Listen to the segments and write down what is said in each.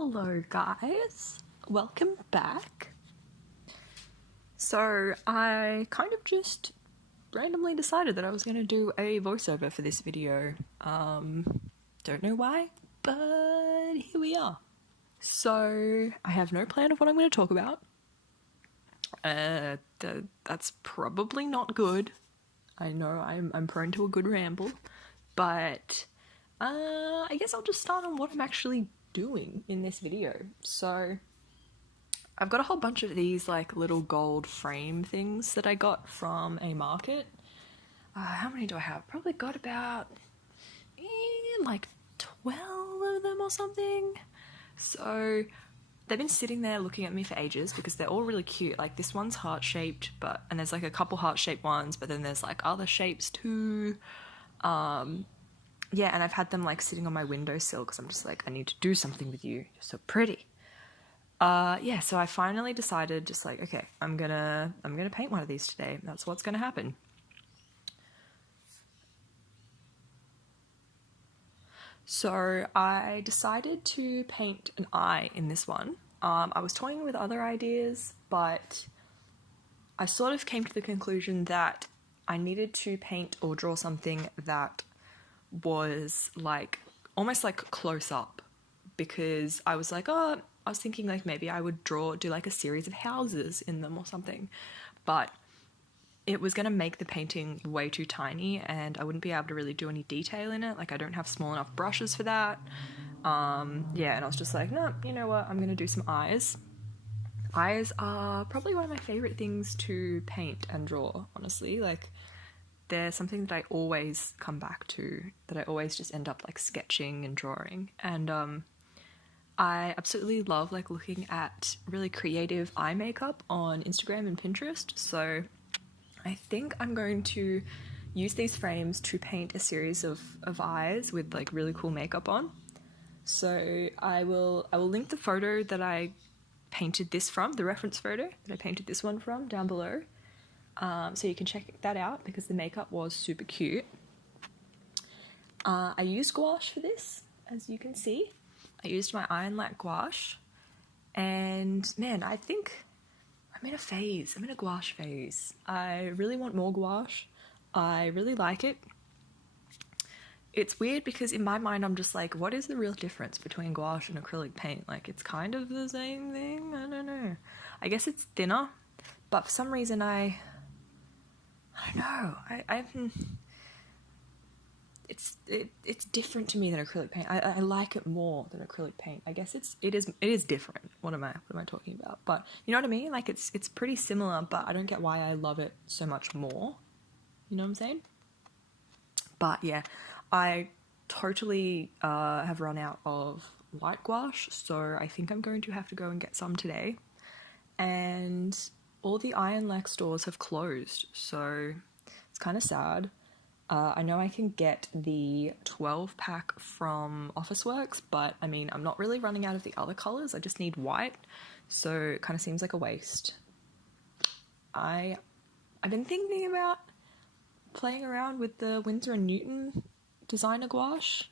Hello guys, welcome back. So I kind of just randomly decided that I was going to do a voiceover for this video. Don't know why, but here we are. So I have no plan of what I'm going to talk about. That's probably not good. I know I'm prone to a good ramble, but I guess I'll just start on what I'm actually doing in this video. So I've got a whole bunch of these like little gold frame things that I got from a market. How many do I have? Probably got about like 12 of them or something. So they've been sitting there looking at me for ages because they're all really cute. Like this one's heart-shaped, and there's like a couple heart-shaped ones, but then there's like other shapes too. Yeah, and I've had them like sitting on my windowsill because I'm just like, I need to do something with you. You're so pretty. Yeah, so I finally decided just like, okay, I'm gonna paint one of these today. That's what's gonna happen. So I decided to paint an eye in this one. I was toying with other ideas, but I sort of came to the conclusion that I needed to paint or draw something that was like almost like close up, because I was like, I was thinking like maybe I would do like a series of houses in them or something, but it was going to make the painting way too tiny and I wouldn't be able to really do any detail in it. Like I don't have small enough brushes for that. Yeah, and I was just like, no, you know what, I'm going to do some eyes. Eyes are probably one of my favorite things to paint and draw, honestly. Like they're something that I always come back to, that I always just end up like sketching and drawing. And I absolutely love like looking at really creative eye makeup on Instagram and Pinterest. So I think I'm going to use these frames to paint a series of eyes with like really cool makeup on. So I will link the photo that I painted this from, the reference photo that I painted this one from, down below. So you can check that out because the makeup was super cute. I used gouache for this, as you can see. I used my Ironlak gouache, and man, I think I'm in a phase. I'm in a gouache phase. I really want more gouache. I really like it. It's weird because in my mind I'm just like, what is the real difference between gouache and acrylic paint? Like it's kind of the same thing. I don't know. I guess it's thinner, but for some reason I don't know. It's different to me than acrylic paint. I like it more than acrylic paint. I guess it is different. What am I talking about? But you know what I mean? Like it's pretty similar, but I don't get why I love it so much more. You know what I'm saying? But yeah, I totally have run out of white gouache, so I think I'm going to have to go and get some today. And all the Ironlak stores have closed, so it's kind of sad. I know I can get the 12-pack from Officeworks, but I mean, I'm not really running out of the other colours. I just need white, so it kind of seems like a waste. I've been thinking about playing around with the Winsor & Newton designer gouache.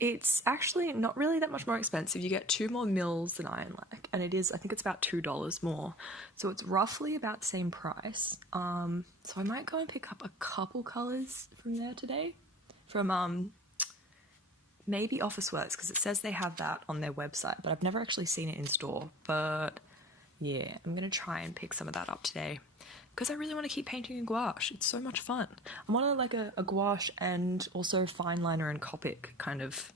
It's actually not really that much more expensive. You get 2 more mils than Ironlak, and I think it's about $2 more. So it's roughly about the same price. So I might go and pick up a couple colours from there today. From maybe Officeworks, because it says they have that on their website, but I've never actually seen it in store. But yeah, I'm going to try and pick some of that up today, because I really want to keep painting in gouache. It's so much fun. I'm on like a gouache and also fine liner and Copic kind of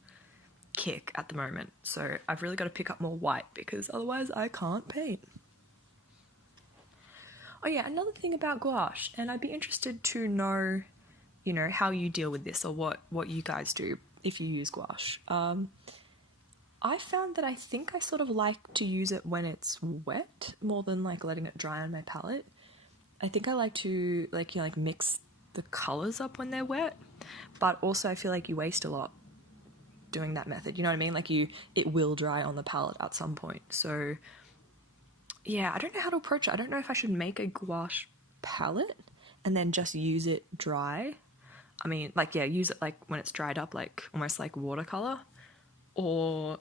kick at the moment. So I've really got to pick up more white because otherwise I can't paint. Oh yeah, another thing about gouache, and I'd be interested to know, you know, how you deal with this or what you guys do if you use gouache. I found that I think I sort of like to use it when it's wet more than like letting it dry on my palette. I think I like to like mix the colours up when they're wet, but also I feel like you waste a lot doing that method. You know what I mean? Like it will dry on the palette at some point. So yeah, I don't know how to approach it. I don't know if I should make a gouache palette and then just use it dry. I mean, like, yeah, use it like when it's dried up, like almost like watercolor, or,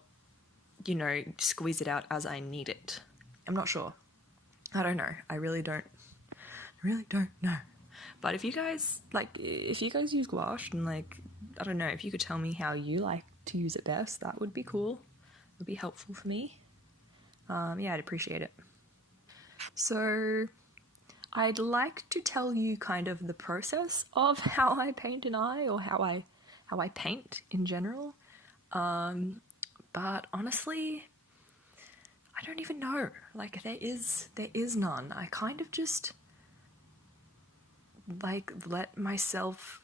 you know, squeeze it out as I need it. I'm not sure. I don't know. I really don't know. But if you guys use gouache, and like, I don't know, if you could tell me how you like to use it best, that would be cool. It would be helpful for me. Yeah, I'd appreciate it. So I'd like to tell you kind of the process of how I paint an eye, or how I paint in general. But honestly, I don't even know. Like, there is none. I kind of just like let myself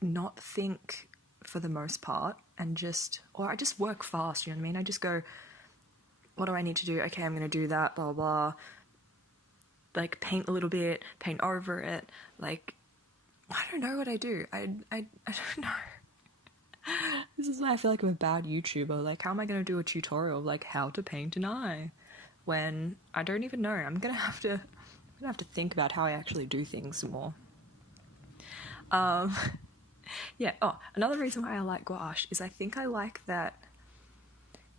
not think for the most part, and I just work fast, you know what I mean? I just go, what do I need to do? Okay, I'm gonna do that, blah, blah. Like, paint a little bit, paint over it. Like, I don't know what I do. I don't know. This is why I feel like I'm a bad YouTuber. Like, how am I gonna do a tutorial of like how to paint an eye when I don't even know? I'm gonna have to think about how I actually do things more. Yeah. Oh, another reason why I like gouache is I think I like that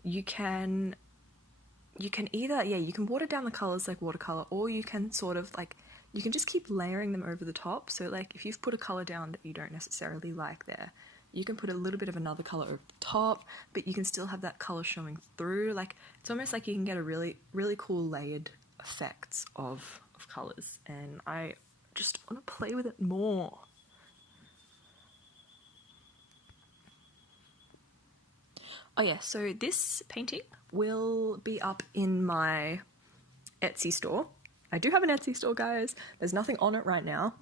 you can either, you can water down the colors like watercolor, or you can sort of like, you can just keep layering them over the top. So like, if you've put a color down that you don't necessarily like there, you can put a little bit of another color over the top, but you can still have that color showing through. Like, it's almost like you can get a really, really cool layered effects of colors, and I just want to play with it more. Oh yeah, so this painting will be up in my Etsy store. I do have an Etsy store, guys. There's nothing on it right now,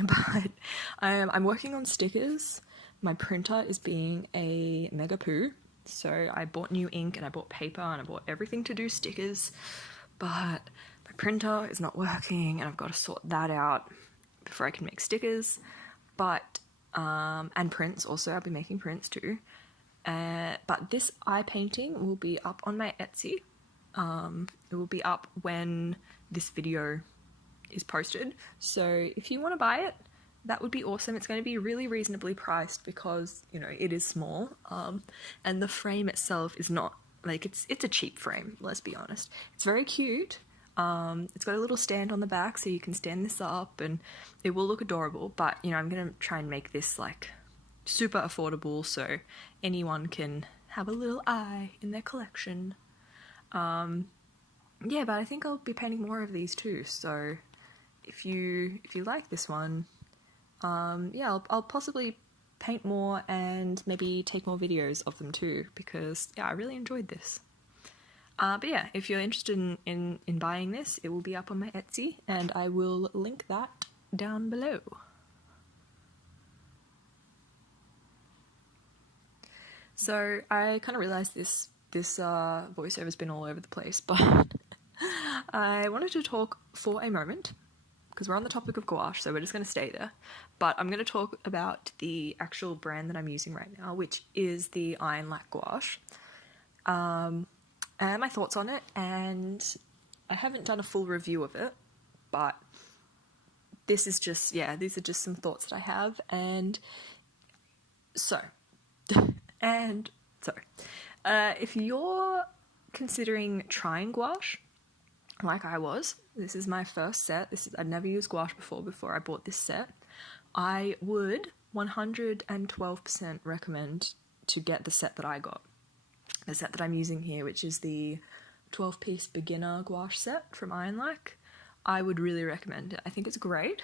but I'm working on stickers. My printer is being a mega poo, so I bought new ink and I bought paper and I bought everything to do stickers, but my printer is not working and I've got to sort that out before I can make stickers. But and prints also, I'll be making prints too. But this eye painting will be up on my Etsy. It will be up when this video is posted. So if you want to buy it, that would be awesome. It's going to be really reasonably priced because, you know, it is small. And the frame itself is not, like, it's a cheap frame, let's be honest. It's very cute. It's got a little stand on the back so you can stand this up and it will look adorable. But, you know, I'm going to try and make this, like, super affordable so anyone can have a little eye in their collection. Yeah, but I think I'll be painting more of these too, so if you like this one, yeah, I'll possibly paint more and maybe take more videos of them too, because yeah, I really enjoyed this. But yeah, if you're interested in buying this, it will be up on my Etsy, and I will link that down below. So I kind of realised this voiceover's been all over the place, but I wanted to talk for a moment, because we're on the topic of gouache, so we're just going to stay there. But I'm going to talk about the actual brand that I'm using right now, which is the Ironlak gouache. And my thoughts on it, and I haven't done a full review of it, but this is just, yeah, these are just some thoughts that I have, and so... if you're considering trying gouache, like I was, this is my first set. I'd never used gouache before I bought this set. I would 112% recommend to get the set that I got. The set that I'm using here, which is the 12-piece beginner gouache set from Ironlak. I would really recommend it. I think it's great.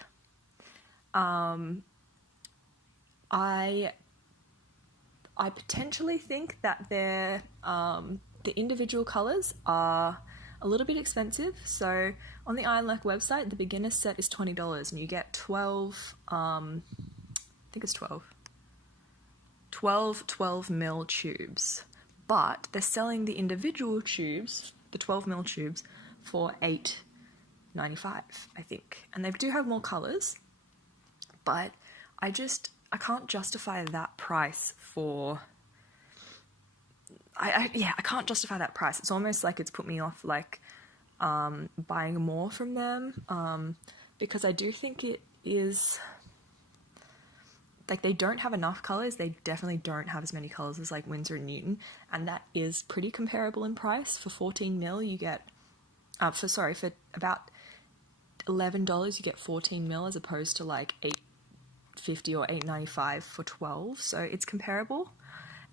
I potentially think that the individual colours are a little bit expensive. So on the Ironlak website, the beginner set is $20 and you get 12 mil tubes. But they're selling the individual tubes, the 12 mil tubes, for $8.95, I think. And they do have more colours, but I can't justify that price for... I can't justify that price. It's almost like it's put me off, like, buying more from them, because I do think it is like they don't have enough colors. They definitely don't have as many colors as like Winsor and Newton, and that is pretty comparable in price. For 14 mil, you get for about $11, you get 14 mil as opposed to like 8.50 or 8.95 for 12. So it's comparable,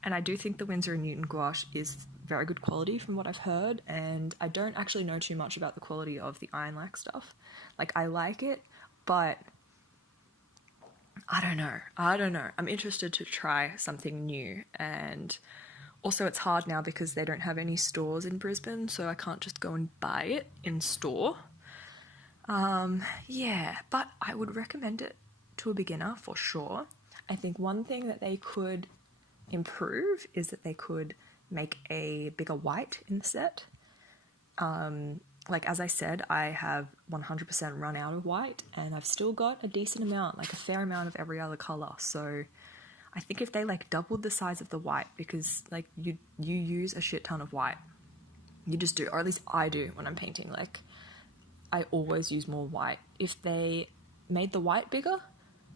and I do think the Winsor and Newton gouache is very good quality from what I've heard. And I don't actually know too much about the quality of the Ironlak stuff. Like I like it, but I don't know. I'm interested to try something new, and also it's hard now because they don't have any stores in Brisbane, so I can't just go and buy it in store. Yeah, but I would recommend it to a beginner for sure. I think one thing that they could improve is that they could make a bigger white in the set. Like as I said, I have 100% run out of white, and I've still got a decent amount, like a fair amount of every other color. So I think if they like doubled the size of the white, because like you use a shit ton of white, you just do, or at least I do when I'm painting. Like I always use more white. If they made the white bigger,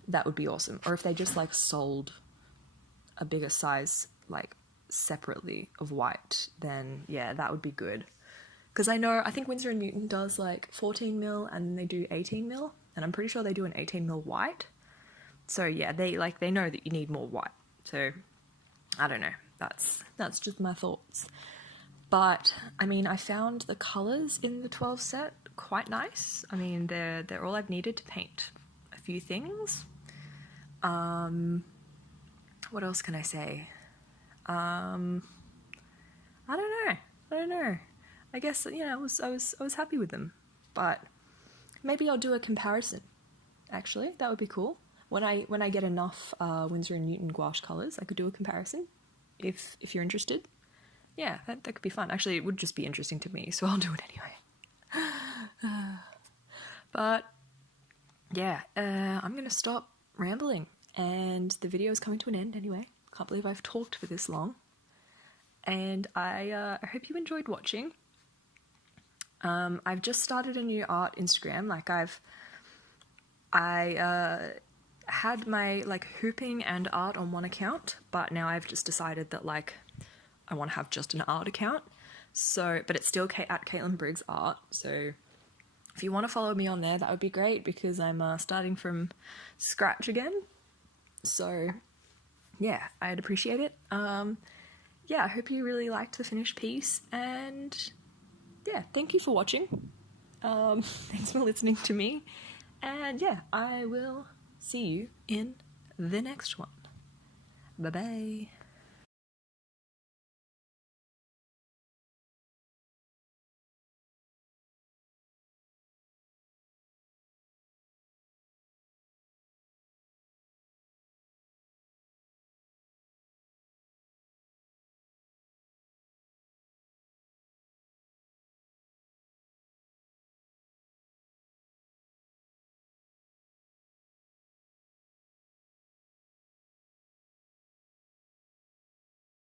that would be awesome. Or if they just like sold a bigger size like separately of white, then yeah, that would be good. Because I think Winsor & Newton does like 14 mil and they do 18 mil, and I'm pretty sure they do an 18 mil white. So yeah, they know that you need more white. So I don't know. That's just my thoughts. But I mean, I found the colors in the 12 set quite nice. I mean, they're all I've needed to paint a few things. What else can I say? I don't know. I guess, yeah, I was happy with them, but maybe I'll do a comparison. Actually, that would be cool. When I get enough Winsor and Newton gouache colors, I could do a comparison. If you're interested, yeah, that could be fun. Actually, it would just be interesting to me, so I'll do it anyway. But yeah, I'm gonna stop rambling, and the video is coming to an end anyway. Can't believe I've talked for this long, and I hope you enjoyed watching. I've just started a new art Instagram. Like I had my like hooping and art on one account, but now I've just decided that like I want to have just an art account. So, but it's still at Caitlin Briggs Art. So if you want to follow me on there, that would be great, because I'm starting from scratch again. So yeah, I'd appreciate it. Yeah, I hope you really liked the finished piece, and yeah, thank you for watching. Thanks for listening to me, and yeah, I will see you in the next one. Bye bye.